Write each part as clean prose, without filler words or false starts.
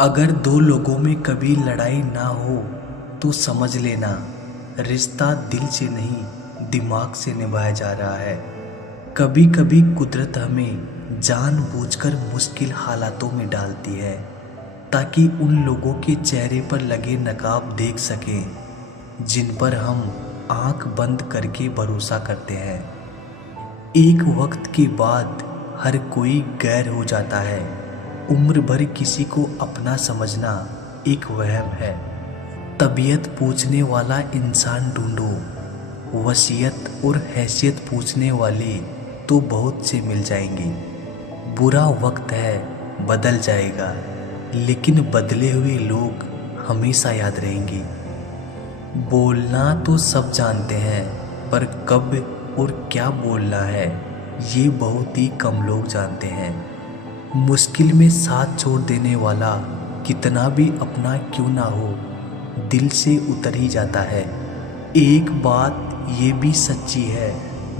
अगर दो लोगों में कभी लड़ाई ना हो तो समझ लेना रिश्ता दिल से नहीं दिमाग से निभाया जा रहा है। कभी कभी कुदरत हमें जानबूझकर मुश्किल हालातों में डालती है ताकि उन लोगों के चेहरे पर लगे नकाब देख सकें जिन पर हम आंख बंद करके भरोसा करते हैं। एक वक्त के बाद हर कोई गैर हो जाता है। उम्र भर किसी को अपना समझना एक वहम है। तबीयत पूछने वाला इंसान ढूंढो, वसीयत और हैसियत पूछने वाले तो बहुत से मिल जाएंगे। बुरा वक्त है, बदल जाएगा, लेकिन बदले हुए लोग हमेशा याद रहेंगे। बोलना तो सब जानते हैं, पर कब और क्या बोलना है ये बहुत ही कम लोग जानते हैं। मुश्किल में साथ छोड़ देने वाला कितना भी अपना क्यों ना हो, दिल से उतर ही जाता है। एक बात ये भी सच्ची है,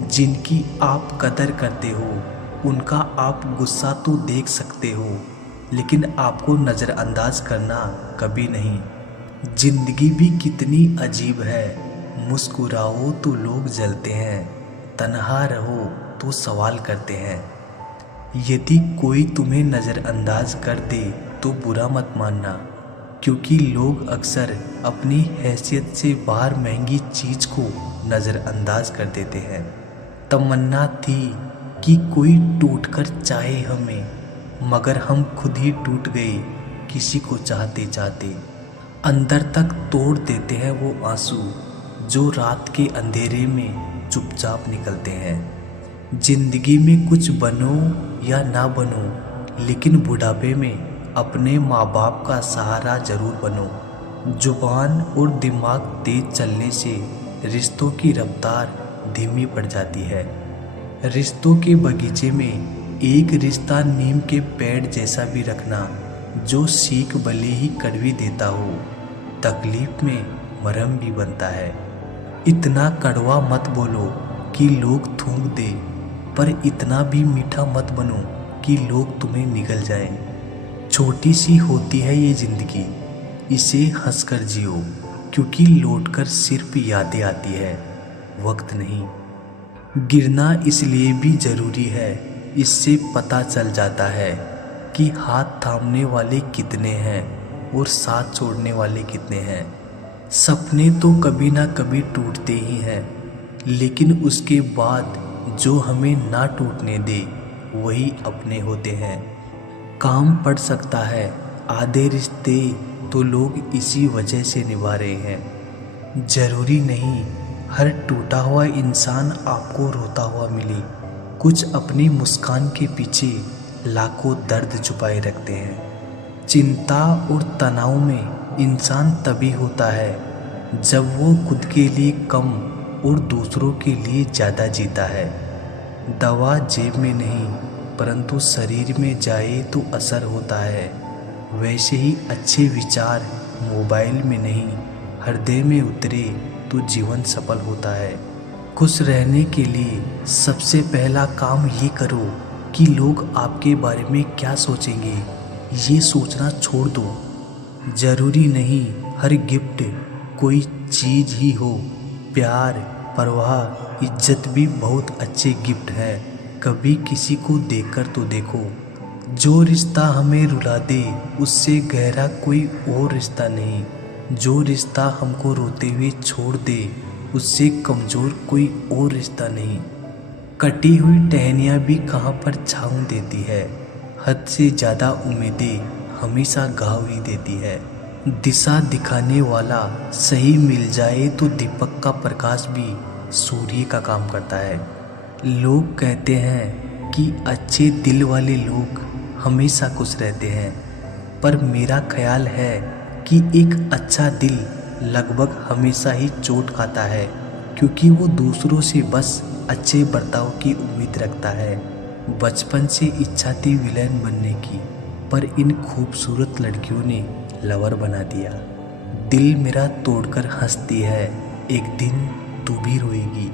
जिनकी आप कदर करते हो उनका आप गुस्सा तो देख सकते हो, लेकिन आपको नज़रअंदाज करना कभी नहीं। जिंदगी भी कितनी अजीब है, मुस्कुराओ तो लोग जलते हैं, तन्हा रहो तो सवाल करते हैं। यदि कोई तुम्हें नज़रअंदाज कर दे तो बुरा मत मानना, क्योंकि लोग अक्सर अपनी हैसियत से बाहर महंगी चीज़ को नज़रअंदाज कर देते हैं। तमन्ना थी कि कोई टूटकर चाहे हमें, मगर हम खुद ही टूट गए किसी को चाहते चाहते। अंदर तक तोड़ देते हैं वो आंसू जो रात के अंधेरे में चुपचाप निकलते हैं। जिंदगी में कुछ बनो या ना बनो, लेकिन बुढ़ापे में अपने माँ बाप का सहारा जरूर बनो। जुबान और दिमाग तेज चलने से रिश्तों की रफ्तार धीमी पड़ जाती है। रिश्तों के बगीचे में एक रिश्ता नीम के पेड़ जैसा भी रखना, जो सीख भले ही कड़वी देता हो, तकलीफ में मरहम भी बनता है। इतना कड़वा मत बोलो कि लोग थूक दे, पर इतना भी मीठा मत बनो कि लोग तुम्हें निगल जाएं। छोटी सी होती है ये जिंदगी, इसे हंसकर जियो, क्योंकि लौटकर सिर्फ यादें आती है, वक्त नहीं। गिरना इसलिए भी ज़रूरी है, इससे पता चल जाता है कि हाथ थामने वाले कितने हैं और साथ छोड़ने वाले कितने हैं। सपने तो कभी ना कभी टूटते ही हैं, लेकिन उसके बाद जो हमें ना टूटने दे वही अपने होते हैं। काम पड़ सकता है, आधे रिश्ते तो लोग इसी वजह से निभा रहे हैं। जरूरी नहीं हर टूटा हुआ इंसान आपको रोता हुआ मिले। कुछ अपनी मुस्कान के पीछे लाखों दर्द छुपाए रखते हैं। चिंता और तनाव में इंसान तभी होता है जब वो खुद के लिए कम और दूसरों के लिए ज़्यादा जीता है। दवा जेब में नहीं, परंतु शरीर में जाए तो असर होता है। वैसे ही अच्छे विचार मोबाइल में नहीं, हृदय में उतरे तो जीवन सफल होता है। खुश रहने के लिए सबसे पहला काम ये करो कि लोग आपके बारे में क्या सोचेंगे, ये सोचना छोड़ दो। जरूरी नहीं हर गिफ्ट कोई चीज़ ही हो, प्यार, परवाह, इज्जत भी बहुत अच्छे गिफ्ट हैं। कभी किसी को देखकर तो देखो। जो रिश्ता हमें रुला दे उससे गहरा कोई और रिश्ता नहीं। जो रिश्ता हमको रोते हुए छोड़ दे उससे कमज़ोर कोई और रिश्ता नहीं। कटी हुई टहनियाँ भी कहाँ पर छाँव देती है। हद से ज़्यादा उम्मीदें हमेशा घाव ही देती है। दिशा दिखाने वाला सही मिल जाए तो दीपक का प्रकाश भी सूर्य का काम करता है। लोग कहते हैं कि अच्छे दिल वाले लोग हमेशा खुश रहते हैं, पर मेरा ख्याल है कि एक अच्छा दिल लगभग हमेशा ही चोट खाता है, क्योंकि वो दूसरों से बस अच्छे बर्ताव की उम्मीद रखता है। बचपन से इच्छा थी विलेन बनने की, पर इन खूबसूरत लड़कियों ने लवर बना दिया। दिल मेरा तोड़कर हंसती है, एक दिन तू भी रोएगी।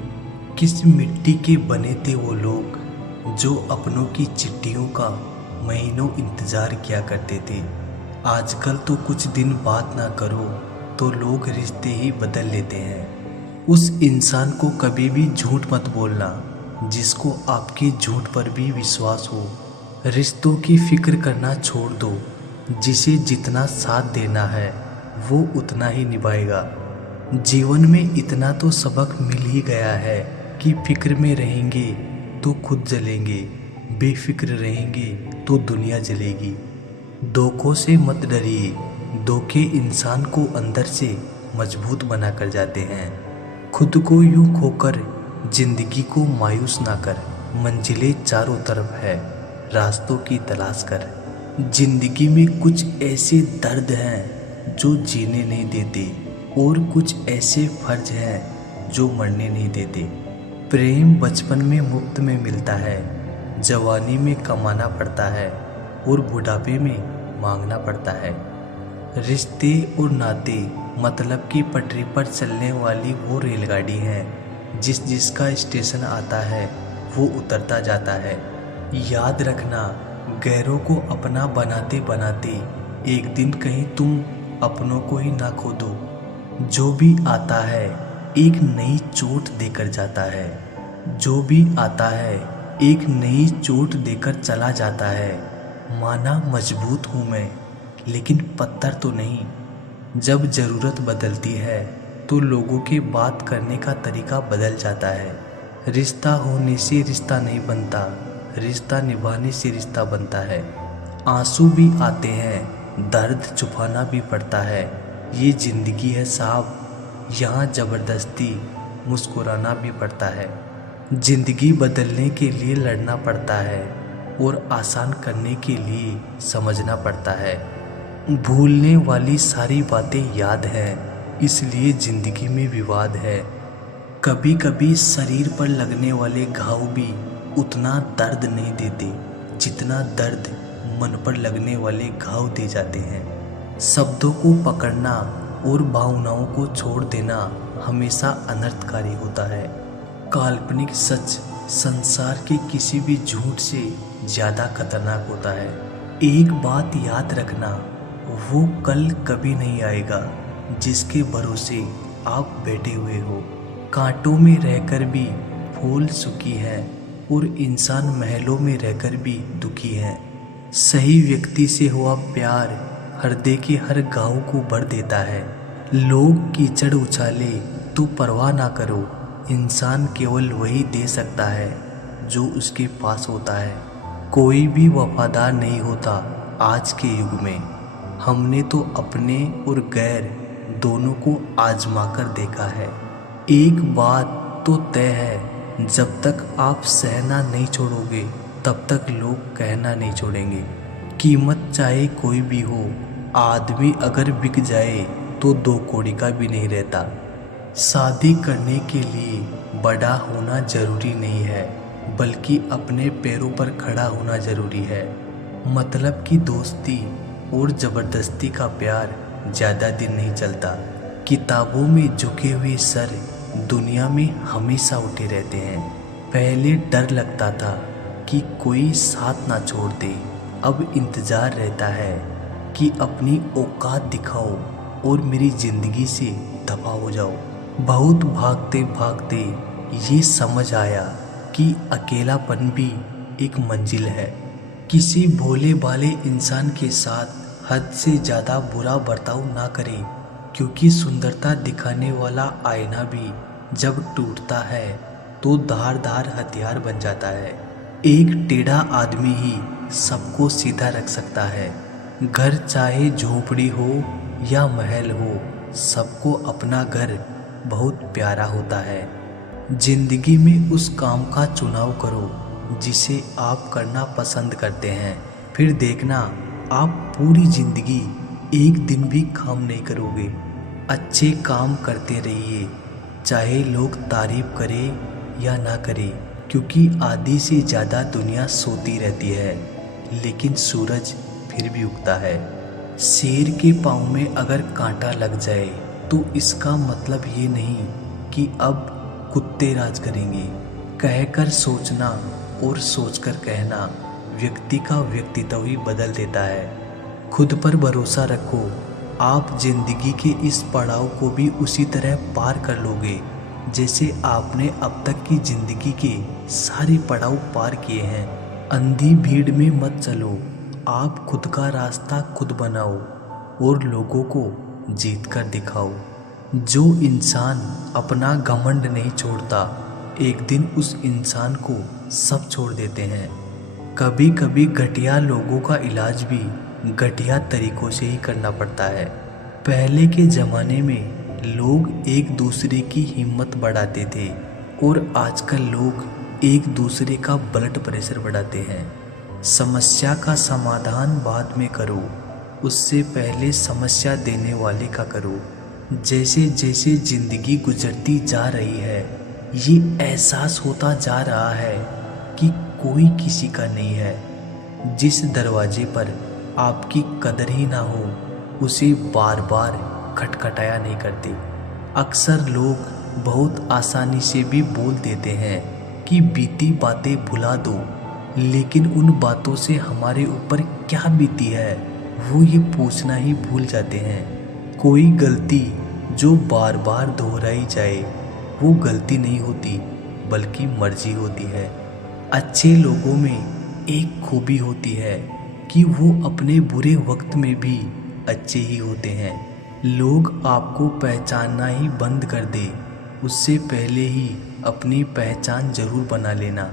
किस मिट्टी के बने थे वो लोग जो अपनों की चिट्ठियों का महीनों इंतज़ार किया करते थे। आजकल तो कुछ दिन बात ना करो तो लोग रिश्ते ही बदल लेते हैं। उस इंसान को कभी भी झूठ मत बोलना जिसको आपके झूठ पर भी विश्वास हो। रिश्तों की फिक्र करना छोड़ दो, जिसे जितना साथ देना है वो उतना ही निभाएगा। जीवन में इतना तो सबक मिल ही गया है कि फिक्र में रहेंगे तो खुद जलेंगे, बेफिक्र रहेंगे तो दुनिया जलेगी। धोखों से मत डरिए, धोखे इंसान को अंदर से मजबूत बना कर जाते हैं। खुद को यूं खोकर जिंदगी को मायूस ना कर, मंजिलें चारों तरफ है, रास्तों की तलाश कर। जिंदगी में कुछ ऐसे दर्द हैं जो जीने नहीं देते और कुछ ऐसे फर्ज हैं जो मरने नहीं देते। प्रेम बचपन में मुफ्त में मिलता है, जवानी में कमाना पड़ता है और बुढ़ापे में मांगना पड़ता है। रिश्ते और नाते मतलब की पटरी पर चलने वाली वो रेलगाड़ी है, जिसका स्टेशन आता है वो उतरता जाता है। याद रखना, गैरों को अपना बनाते बनाते एक दिन कहीं तुम अपनों को ही ना खो दो। जो भी आता है एक नई चोट देकर जाता है, जो भी आता है एक नई चोट देकर चला जाता है। माना मजबूत हूँ मैं, लेकिन पत्थर तो नहीं। जब ज़रूरत बदलती है तो लोगों के बात करने का तरीका बदल जाता है। रिश्ता होने से रिश्ता नहीं बनता, रिश्ता निभाने से रिश्ता बनता है। आंसू भी आते हैं, दर्द छुपाना भी पड़ता है। ये ज़िंदगी है साहब, यहाँ ज़बरदस्ती मुस्कुराना भी पड़ता है। ज़िंदगी बदलने के लिए लड़ना पड़ता है और आसान करने के लिए समझना पड़ता है। भूलने वाली सारी बातें याद हैं, इसलिए ज़िंदगी में विवाद है। कभी कभी शरीर पर लगने वाले घाव भी उतना दर्द नहीं देते जितना दर्द मन पर लगने वाले घाव दे जाते हैं। शब्दों को पकड़ना और भावनाओं को छोड़ देना हमेशा अनर्थकारी होता है। काल्पनिक सच संसार के किसी भी झूठ से ज़्यादा खतरनाक होता है। एक बात याद रखना, वो कल कभी नहीं आएगा जिसके भरोसे आप बैठे हुए हो। कांटों में रहकर भी फूल सुखी है और इंसान महलों में रहकर भी दुखी है। सही व्यक्ति से हुआ प्यार हृदय के हर घाव को भर देता है। लोग कीचड़ उछाले तो परवाह ना करो, इंसान केवल वही दे सकता है जो उसके पास होता है। कोई भी वफादार नहीं होता आज के युग में। हमने तो अपने और गैर दोनों को आजमा कर देखा है। एक बात तो तय है, जब तक आप सहना नहीं छोड़ोगे तब तक लोग कहना नहीं छोड़ेंगे। कीमत चाहे कोई भी हो, आदमी अगर बिक जाए तो दो कौड़ी का भी नहीं रहता। शादी करने के लिए बड़ा होना जरूरी नहीं है, बल्कि अपने पैरों पर खड़ा होना जरूरी है। मतलब की दोस्ती और ज़बरदस्ती का प्यार ज़्यादा दिन नहीं चलता। किताबों में झुके हुए सर दुनिया में हमेशा उठे रहते हैं। पहले डर लगता था कि कोई साथ ना छोड़ दे, अब इंतज़ार रहता है कि अपनी औकात दिखाओ और मेरी ज़िंदगी से दफा हो जाओ। बहुत भागते भागते ये समझ आया कि अकेलापन भी एक मंजिल है। किसी भोले भाले इंसान के साथ हद से ज़्यादा बुरा बर्ताव ना करें, क्योंकि सुंदरता दिखाने वाला आईना भी जब टूटता है तो धारदार हथियार बन जाता है। एक टेढ़ा आदमी ही सबको सीधा रख सकता है। घर चाहे झोपड़ी हो या महल हो, सबको अपना घर बहुत प्यारा होता है। जिंदगी में उस काम का चुनाव करो जिसे आप करना पसंद करते हैं, फिर देखना आप पूरी जिंदगी एक दिन भी काम नहीं करोगे। अच्छे काम करते रहिए, चाहे लोग तारीफ करें या ना करें, क्योंकि आधी से ज़्यादा दुनिया सोती रहती है, लेकिन सूरज फिर भी उगता है। शेर के पाँव में अगर कांटा लग जाए तो इसका मतलब ये नहीं कि अब कुत्ते राज करेंगे। कहकर सोचना और सोचकर कहना व्यक्ति का व्यक्तित्व ही बदल देता है। खुद पर भरोसा रखो, आप जिंदगी के इस पड़ाव को भी उसी तरह पार कर लोगे जैसे आपने अब तक की जिंदगी के सारे पड़ाव पार किए हैं। अंधी भीड़ में मत चलो, आप खुद का रास्ता खुद बनाओ और लोगों को जीत कर दिखाओ। जो इंसान अपना घमंड नहीं छोड़ता, एक दिन उस इंसान को सब छोड़ देते हैं। कभी कभी घटिया लोगों का इलाज भी घटिया तरीकों से ही करना पड़ता है। पहले के ज़माने में लोग एक दूसरे की हिम्मत बढ़ाते थे और आजकल लोग एक दूसरे का ब्लड प्रेशर बढ़ाते हैं। समस्या का समाधान बाद में करो, उससे पहले समस्या देने वाले का करो। जैसे जैसे ज़िंदगी गुजरती जा रही है, ये एहसास होता जा रहा है कि कोई किसी का नहीं है। जिस दरवाजे पर आपकी कदर ही ना हो, उसे बार बार खटखटाया नहीं करते। अक्सर लोग बहुत आसानी से भी बोल देते हैं कि बीती बातें भुला दो, लेकिन उन बातों से हमारे ऊपर क्या बीती है वो ये पूछना ही भूल जाते हैं। कोई गलती जो बार बार दोहराई जाए वो गलती नहीं होती, बल्कि मर्जी होती है। अच्छे लोगों में एक खूबी होती है कि वो अपने बुरे वक्त में भी अच्छे ही होते हैं। लोग आपको पहचानना ही बंद कर दे, उससे पहले ही अपनी पहचान जरूर बना लेना।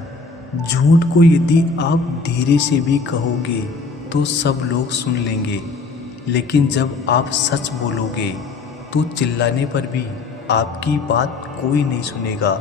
झूठ को यदि आप धीरे से भी कहोगे तो सब लोग सुन लेंगे, लेकिन जब आप सच बोलोगे तो चिल्लाने पर भी आपकी बात कोई नहीं सुनेगा।